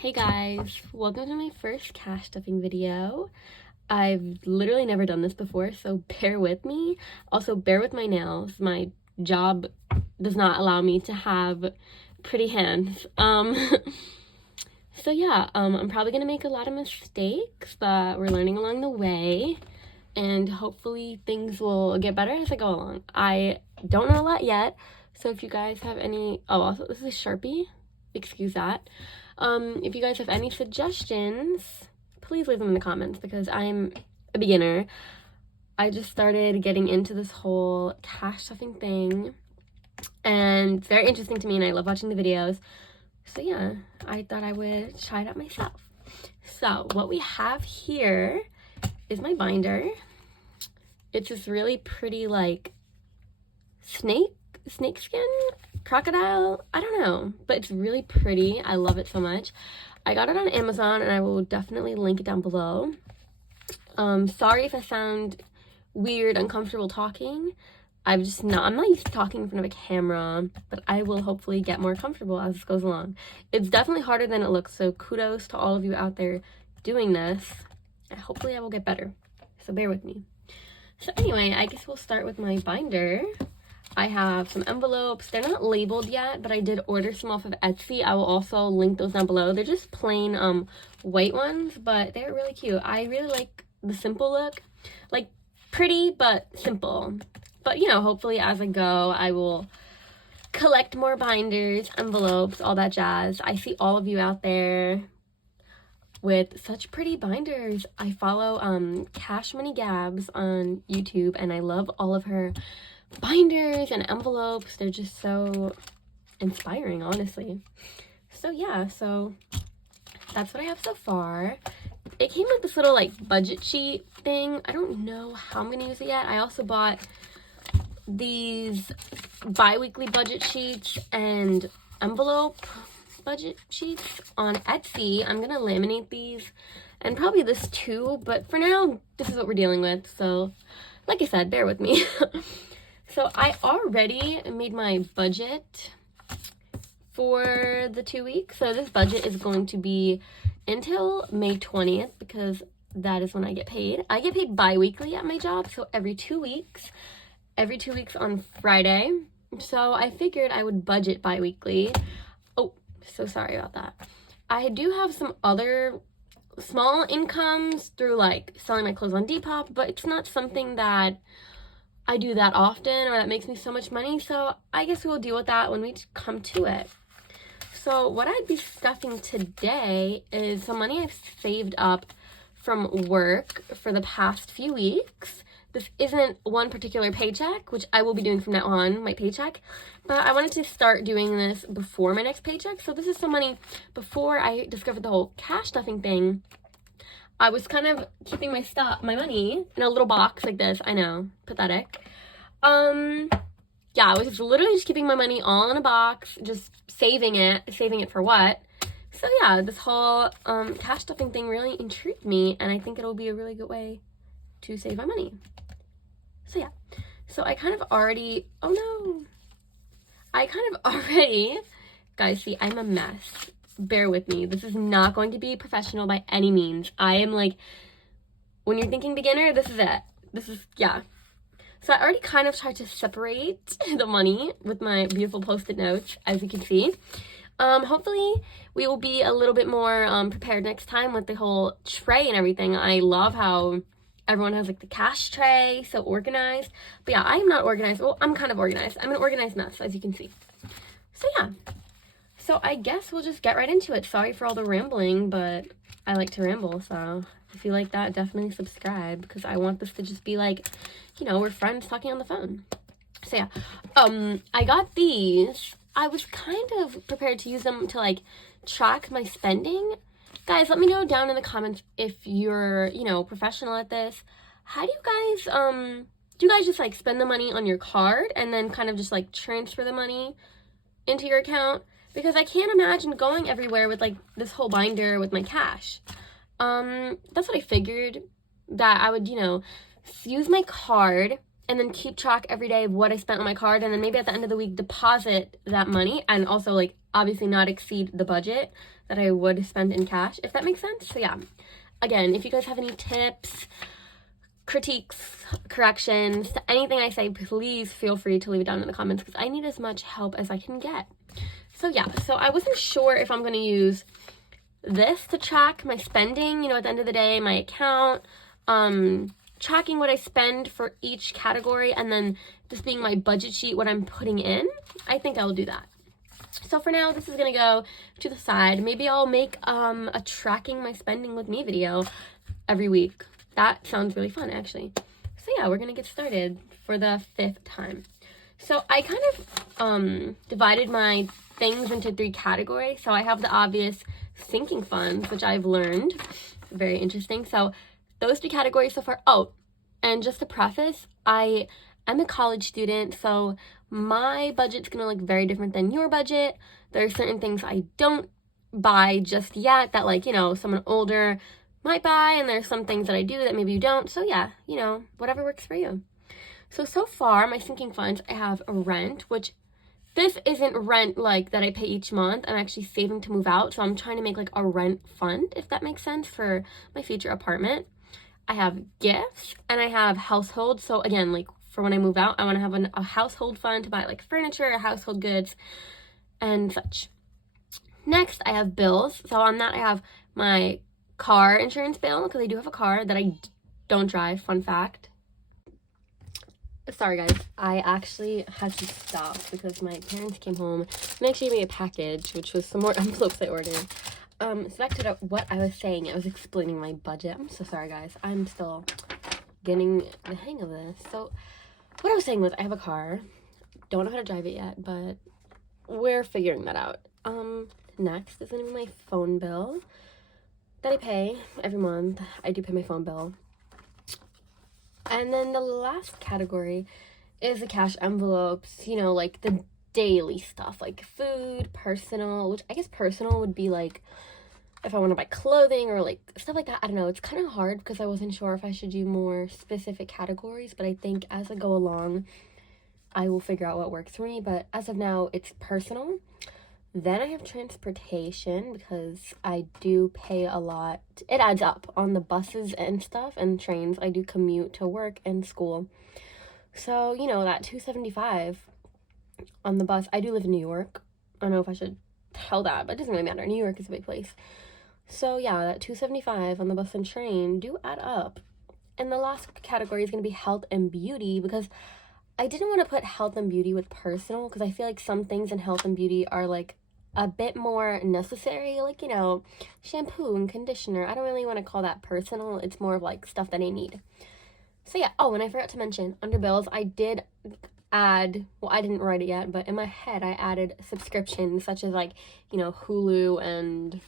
Hey guys, welcome to my first cash stuffing video. I've literally never done this before, so bear with me. Also, bear with my nails. My job does not allow me to have pretty hands. So yeah, I'm probably gonna make a lot of mistakes, but we're learning along the way, and hopefully things will get better as I go along. I don't know a lot yet, so if you guys have any, also this is a Sharpie, excuse that. If you guys have any suggestions, please leave them in the comments because I'm a beginner. I just started getting into this whole cash stuffing thing, and it's very interesting to me, and I love watching the videos. So yeah, I thought I would try it out myself. So what we have here is my binder. It's this really pretty like snake skin, crocodile, I don't know, but it's really pretty. I love it so much. I got it on Amazon and I will definitely link it down below. Sorry if I sound weird, uncomfortable talking. I'm not used to talking in front of a camera, but I will hopefully get more comfortable as this goes along. It's definitely harder than it looks, so kudos to all of you out there doing this. Hopefully I will get better, so bear with me. So anyway, I guess we'll start with my binder. I have some envelopes. They're not labeled yet, but I did order some off of Etsy. I will also link those down below. They're just plain white ones, but they're really cute. I really like the simple look. Like, pretty, but simple. But, you know, hopefully as I go, I will collect more binders, envelopes, all that jazz. I see all of you out there with such pretty binders. I follow Cash Money Gabs on YouTube, and I love all of her binders and envelopes. They're just so inspiring, honestly. So yeah, so that's what I have so far. It came with this little like budget sheet thing. I don't know how I'm gonna use it yet. I also bought these bi-weekly budget sheets and envelope budget sheets on Etsy. I'm gonna laminate these and probably this too, but for now this is what we're dealing with, so like I said, bear with me. So I already made my budget for the 2 weeks. So this budget is going to be until May 20th because that is when I get paid. I get paid bi-weekly at my job, so every 2 weeks on Friday. So I figured I would budget bi-weekly. Oh, so sorry about that. I do have some other small incomes through like selling my clothes on Depop, but it's not something that I do that often or that makes me so much money, so I guess we'll deal with that when we come to it. So what I'd be stuffing today is some money I've saved up from work for the past few weeks. This isn't one particular paycheck, which I will be doing from now on, my paycheck, but I wanted to start doing this before my next paycheck. So this is some money before I discovered the whole cash stuffing thing. I was kind of keeping my money in a little box like this. I know, pathetic. Yeah, I was just literally just keeping my money all in a box, just saving it for what? So yeah, this whole cash stuffing thing really intrigued me, and I think it'll be a really good way to save my money. So yeah, so I kind of already, guys, see, I'm a mess. Bear with me. This is not going to be professional by any means. I am like, when you're thinking beginner, this is it. Yeah. So I already kind of tried to separate the money with my beautiful post-it notes, as you can see. Hopefully we will be a little bit more prepared next time with the whole tray and everything. I love how everyone has like the cash tray, so organized. But yeah, I'm not organized. Well, I'm kind of organized. I'm an organized mess, as you can see. So yeah. So I guess we'll just get right into it. Sorry for all the rambling, but I like to ramble, so if you like that, definitely subscribe, because I want this to just be like, you know, we're friends talking on the phone. So yeah, I got these. I was kind of prepared to use them to like track my spending. Guys, let me know down in the comments if you're, you know, professional at this. How do you guys just like spend the money on your card and then kind of just like transfer the money into your account? Because I can't imagine going everywhere with like this whole binder with my cash. That's what I figured, that I would, you know, use my card and then keep track every day of what I spent on my card, and then maybe at the end of the week deposit that money, and also like obviously not exceed the budget that I would spend in cash, if that makes sense. So yeah, again, if you guys have any tips, critiques, corrections to anything I say, please feel free to leave it down in the comments because I need as much help as I can get. So yeah, so I wasn't sure if I'm going to use this to track my spending, you know, at the end of the day, my account, tracking what I spend for each category, and then this being my budget sheet, what I'm putting in. I think I will do that. So for now, this is going to go to the side. Maybe I'll make a tracking my spending with me video every week. That sounds really fun, actually. So yeah, we're going to get started for the 5th time. So I kind of divided my things into 3 categories. So I have the obvious sinking funds, which I've learned. Very interesting. So those 3 categories so far. Oh, and just to preface, I am a college student, so my budget's gonna look very different than your budget. There are certain things I don't buy just yet that, like, you know, someone older might buy, and there's some things that I do that maybe you don't. So yeah, you know, whatever works for you. So far, my sinking funds, I have rent, which this isn't rent like that I pay each month. I'm actually saving to move out, so I'm trying to make like a rent fund, if that makes sense, for my future apartment. I have gifts, and I have household. So again, like for when I move out, I want to have a household fund to buy like furniture, household goods, and such. Next, I have bills. So on that, I have my car insurance bill, because I do have a car that I don't drive, fun fact. Sorry guys, I actually had to stop because my parents came home and actually gave me a package, which was some more envelopes I ordered. So back to what I was saying, I was explaining my budget. I'm so sorry guys, I'm still getting the hang of this. So what I was saying was, I have a car, don't know how to drive it yet, but we're figuring that out. Next is gonna be my phone bill that I pay every month. I do pay my phone bill. And then the last category is the cash envelopes, you know, like the daily stuff, like food, personal, which I guess personal would be like if I want to buy clothing or like stuff like that. I don't know. It's kind of hard because I wasn't sure if I should do more specific categories, but I think as I go along, I will figure out what works for me. But as of now, it's personal. Then I have transportation, because I do pay a lot. It adds up on the buses and stuff and trains. I do commute to work and school. So, you know, that $275 on the bus. I do live in New York. I don't know if I should tell that, but it doesn't really matter. New York is a big place. So yeah, that $275 on the bus and train do add up. And the last category is going to be health and beauty, because I didn't want to put health and beauty with personal, because I feel like some things in health and beauty are like a bit more necessary, like, you know, shampoo and conditioner. I don't really want to call that personal. It's more of like stuff that I need. So yeah. Oh, and I forgot to mention, under bills, I did add, well, I didn't write it yet, but in my head I added subscriptions such as like, you know, Hulu, and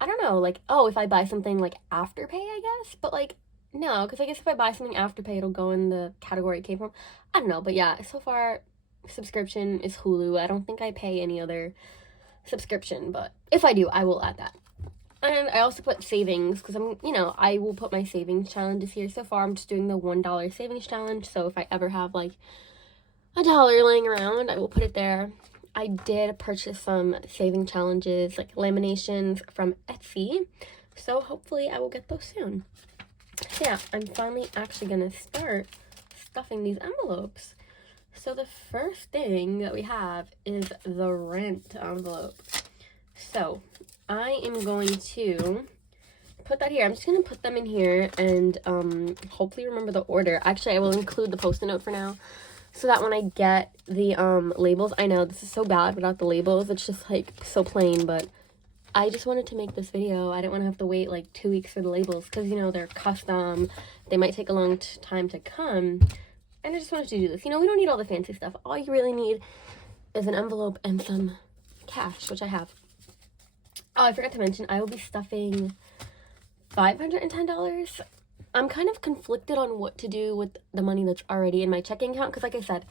I don't know, like, oh, if I buy something like Afterpay, I guess, but like, no, because I guess if I buy something Afterpay, it'll go in the category it came from. I don't know, but yeah, so far subscription is Hulu. I don't think I pay any other subscription, but if I do, I will add that. And I also put savings, because I'm, you know, I will put my savings challenge this year. So far, I'm just doing the $1 savings challenge. So if I ever have like $1 laying around, I will put it there. I did purchase some saving challenges, like laminations from Etsy. So hopefully I will get those soon. So yeah, I'm finally actually gonna start stuffing these envelopes. So the first thing that we have is the rent envelope. So I am going to put that here. I'm just going to put them in here and hopefully remember the order. Actually, I will include the post-it note for now, so that when I get the labels, I know this is so bad without the labels. It's just like so plain, but I just wanted to make this video. I didn't want to have to wait like 2 weeks for the labels, because, you know, they're custom. They might take a long time to come. And I just wanted to do this. You know, we don't need all the fancy stuff. All you really need is an envelope and some cash, which I have. Oh, I forgot to mention, I will be stuffing $510. I'm kind of conflicted on what to do with the money that's already in my checking account, because like I said,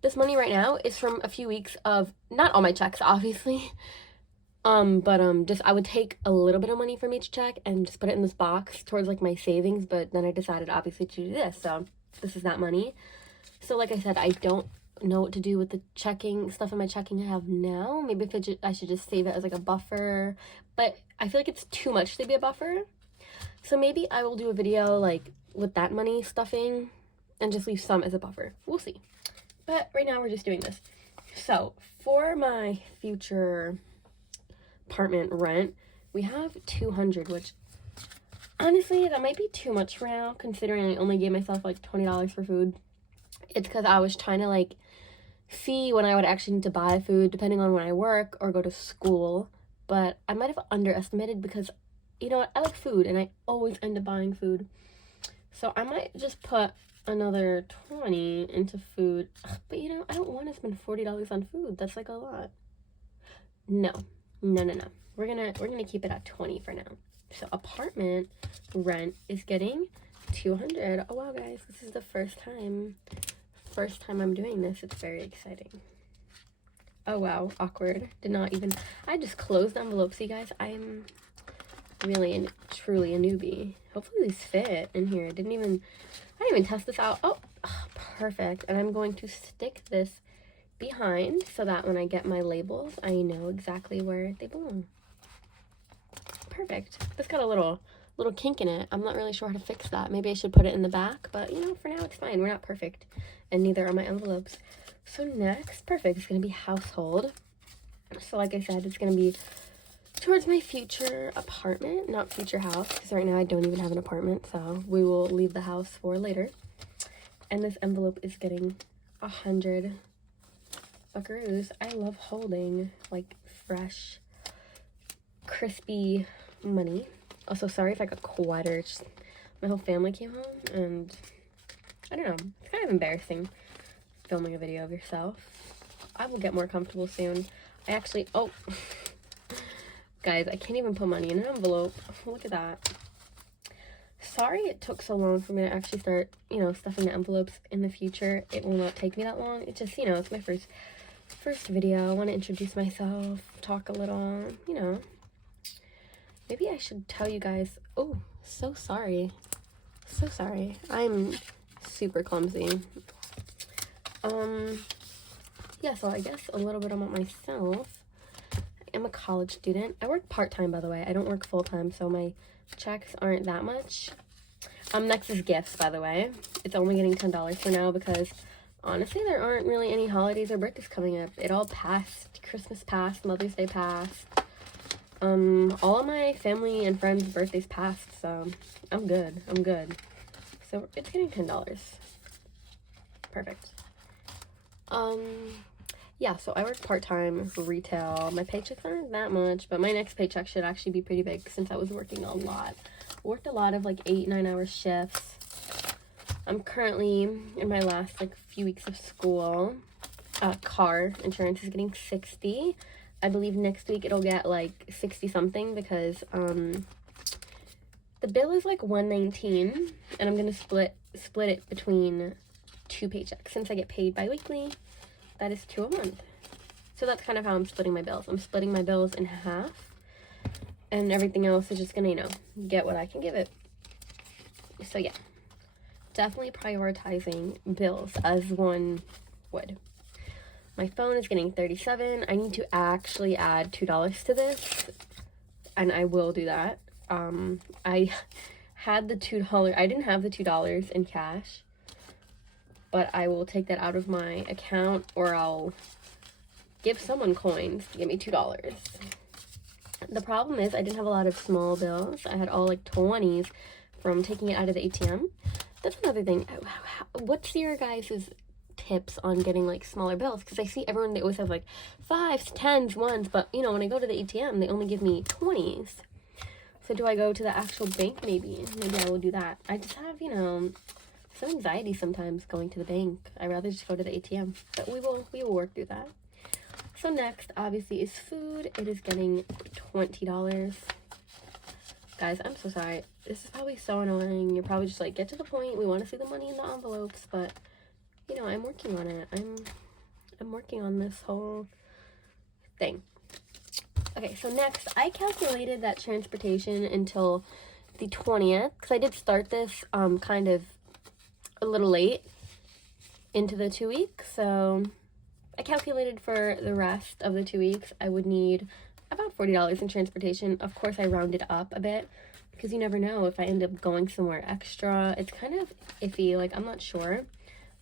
this money right now is from a few weeks of, not all my checks, obviously, just I would take a little bit of money from each check and just put it in this box towards like my savings, but then I decided obviously to do this, so this is that money. So like I said, I don't know what to do with the checking stuff in my checking I have now. Maybe if I should just save it as like a buffer, but I feel like it's too much to be a buffer. So maybe I will do a video like with that money stuffing and just leave some as a buffer. We'll see. But right now we're just doing this. So for my future apartment rent, we have $200, which honestly that might be too much for now, considering I only gave myself like $20 for food. It's because I was trying to like see when I would actually need to buy food depending on when I work or go to school, but I might have underestimated because, you know what, I like food and I always end up buying food. So I might just put another 20 into food. Ugh, but you know, I don't want to spend $40 on food. That's like a lot. No. We're gonna keep it at 20 for now. So apartment rent is getting 200. Oh wow, guys, this is the first time I'm doing this. It's very exciting. Oh wow, awkward. I just closed the envelope. See guys, I'm really and truly a newbie. Hopefully these fit in here. I didn't even test this out. Oh, perfect. And I'm going to stick this behind so that when I get my labels, I know exactly where they belong. Perfect. This got a little kink in it. I'm not really sure how to fix that. Maybe I should put it in the back, but you know, for now it's fine. We're not perfect, and neither are my envelopes. So next, perfect, it's gonna be household. So like I said, it's gonna be towards my future apartment, not future house, because right now I don't even have an apartment, so we will leave the house for later. And this envelope is getting 100 buckaroos. I love holding like fresh, crispy money. Also, sorry if I got quieter. Just my whole family came home, and I don't know. It's kind of embarrassing filming a video of yourself. I will get more comfortable soon. I actually, oh, guys, I can't even put money in an envelope. Look at that. Sorry it took so long for me to actually start, you know, stuffing the envelopes in the future. It will not take me that long. It's just, you know, it's my first video. I want to introduce myself, talk a little, you know. Maybe I should tell you guys. Oh, so sorry. So sorry. I'm super clumsy. Yeah, so I guess a little bit about myself. I am a college student. I work part-time, by the way. I don't work full-time, so my checks aren't that much. Next is gifts, by the way. It's only getting $10 for now because honestly, there aren't really any holidays or birthdays coming up. It all passed. Christmas passed, Mother's Day passed. All of my family and friends' birthdays passed, so I'm good. So it's getting $10. Perfect. Yeah, so I work part-time retail. My paychecks aren't that much, but my next paycheck should actually be pretty big since I was working a lot. Worked a lot of like 8-9 hour shifts. I'm currently in my last like few weeks of school. Car insurance is getting $60. I believe next week it'll get like 60 something because the bill is like $119, and I'm gonna split it between 2 paychecks since I get paid bi-weekly. That is 2 a month. So that's kind of how I'm splitting my bills. I'm splitting my bills in half, and everything else is just gonna, you know, get what I can give it. So yeah, definitely prioritizing bills as one would. My phone is getting $37. I need to actually add $2 to this, and I will do that. I had the $2. I didn't have the $2 in cash, but I will take that out of my account, or I'll give someone coins to give me $2. The problem is I didn't have a lot of small bills. I had all like 20s from taking it out of the ATM. That's another thing. What's your guys' tips on getting like smaller bills? Because I see everyone, they always have like 5s, 10s, 1s, but you know, when I go to the ATM, they only give me 20s. So do I go to the actual bank? Maybe I will do that. I just have, you know, some anxiety sometimes going to the bank. I'd rather just go to the ATM, but we will work through that. So next, obviously, is food. It is getting $20. Guys, I'm so sorry. This is probably so annoying. You're probably just like, get to the point. We want to see the money in the envelopes, but you know, I'm working on it. I'm working on this whole thing. Okay, so next, I calculated that transportation until the 20th, because I did start this kind of a little late into the 2 weeks. So I calculated for the rest of the 2 weeks, I would need about $40 in transportation. Of course, I rounded up a bit because you never know if I end up going somewhere extra. It's kind of iffy, like I'm not sure.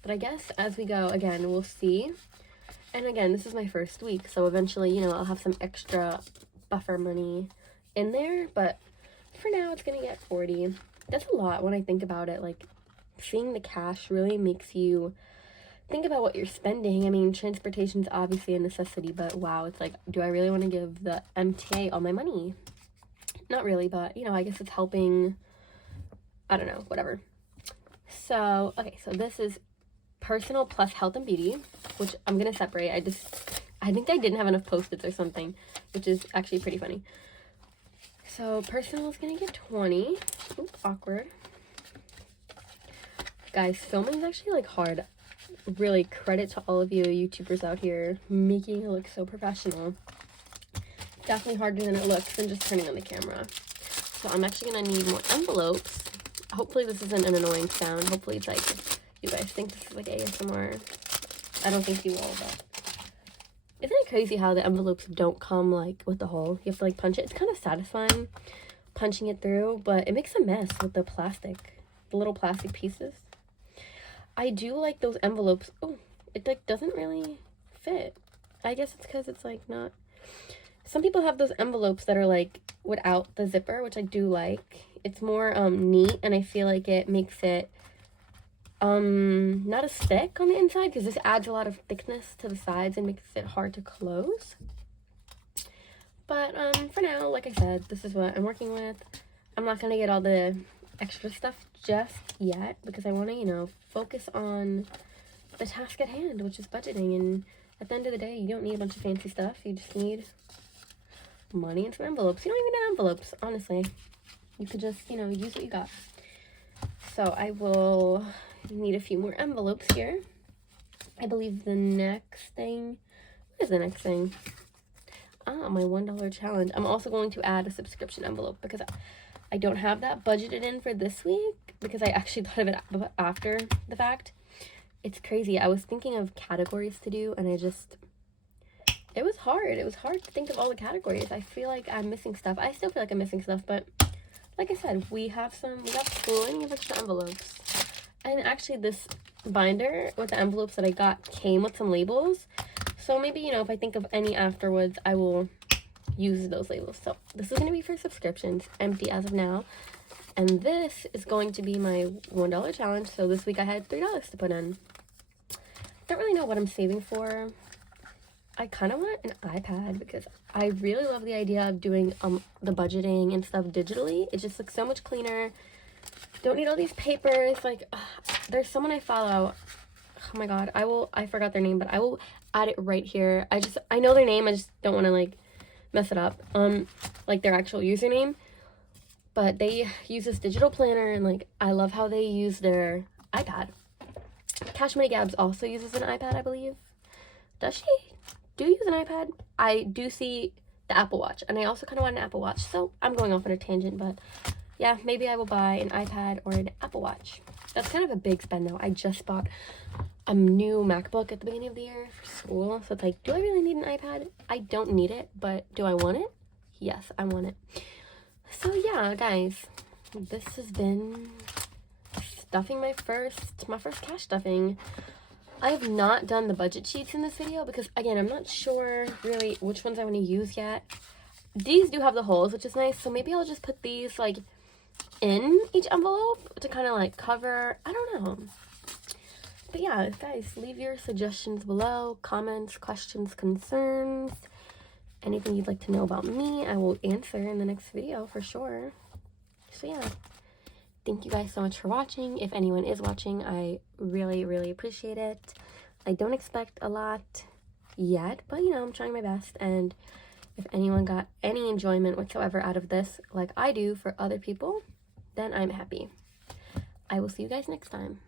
But I guess as we go, again, we'll see. And again, this is my first week, so eventually, you know, I'll have some extra buffer money in there. But for now, it's gonna get 40. That's a lot when I think about it. Like, seeing the cash really makes you think about what you're spending. I mean, transportation's obviously a necessity, but wow, it's like, do I really want to give the MTA all my money? Not really, but, you know, I guess it's helping. I don't know, whatever. So, okay, so this is personal plus health and beauty, which I'm gonna separate. I think I didn't have enough post-its or something, which is actually pretty funny. So personal is gonna get 20. Oops, awkward. Guys, filming is actually like hard. Really, credit to all of you YouTubers out here making it look so professional. Definitely harder than it looks than just turning on the camera. So I'm actually gonna need more envelopes. Hopefully this isn't an annoying sound. Hopefully it's like, you guys think this is like ASMR. I don't think you will, but isn't it crazy how the envelopes don't come like with the hole? You have to like punch it. It's kind of satisfying punching it through, but it makes a mess with the plastic, the little plastic pieces. I do like those envelopes. Oh, it like doesn't really fit. I guess it's because it's like not. Some people have those envelopes that are like without the zipper, which I do like. It's more neat, and I feel like it makes it not as thick on the inside, because this adds a lot of thickness to the sides and makes it hard to close. But for now, like I said, this is what I'm working with. I'm not gonna get all the extra stuff just yet because I want to, you know, focus on the task at hand, which is budgeting. And at the end of the day, you don't need a bunch of fancy stuff. You just need money and some envelopes. You don't even need envelopes, honestly. You could just, you know, use what you got. So I will need a few more envelopes here. I believe the next thing, what is the next thing? Ah, my $1 challenge. I'm also going to add a subscription envelope because I don't have that budgeted in for this week because I actually thought of it after the fact. It's crazy. I was thinking of categories to do, and it was hard. It was hard to think of all the categories. I feel like I'm missing stuff. I still feel like I'm missing stuff, but like I said, we got plenty of extra envelopes. And actually this binder with the envelopes that I got came with some labels. So maybe, you know, if I think of any afterwards, I will use those labels. So this is going to be for subscriptions, empty as of now. And this is going to be my $1 challenge. So this week I had $3 to put in. Don't really know what I'm saving for. I kind of want an iPad because I really love the idea of doing the budgeting and stuff digitally. It just looks so much cleaner. Don't need all these papers. Like, there's someone I follow. Oh my god, I forgot their name, but I will add it right here. I know their name, I just don't want to like mess it up, like their actual username. But they use this digital planner, and like I love how they use their iPad. Cash Money Gabs also uses an iPad, I believe. Does she? Do you use an iPad? I do see the Apple Watch, and I also kind of want an Apple Watch, so I'm going off on a tangent, but yeah, maybe I will buy an iPad or an Apple Watch. That's kind of a big spend though. I just bought a new MacBook at the beginning of the year for school, so it's like, do I really need an iPad? I don't need it, but do I want it? Yes, I want it. So yeah, guys, this has been stuffing my first cash stuffing. I have not done the budget sheets in this video because, again, I'm not sure really which ones I want to use yet. These do have the holes, which is nice, so maybe I'll just put these like in each envelope to kind of like cover, I don't know. But yeah, guys, leave your suggestions below, comments, questions, concerns, anything you'd like to know about me, I will answer in the next video for sure. So yeah, thank you guys so much for watching. If anyone is watching, I really, really appreciate it. I don't expect a lot yet, but you know, I'm trying my best, and if anyone got any enjoyment whatsoever out of this, like I do for other people, then I'm happy. I will see you guys next time.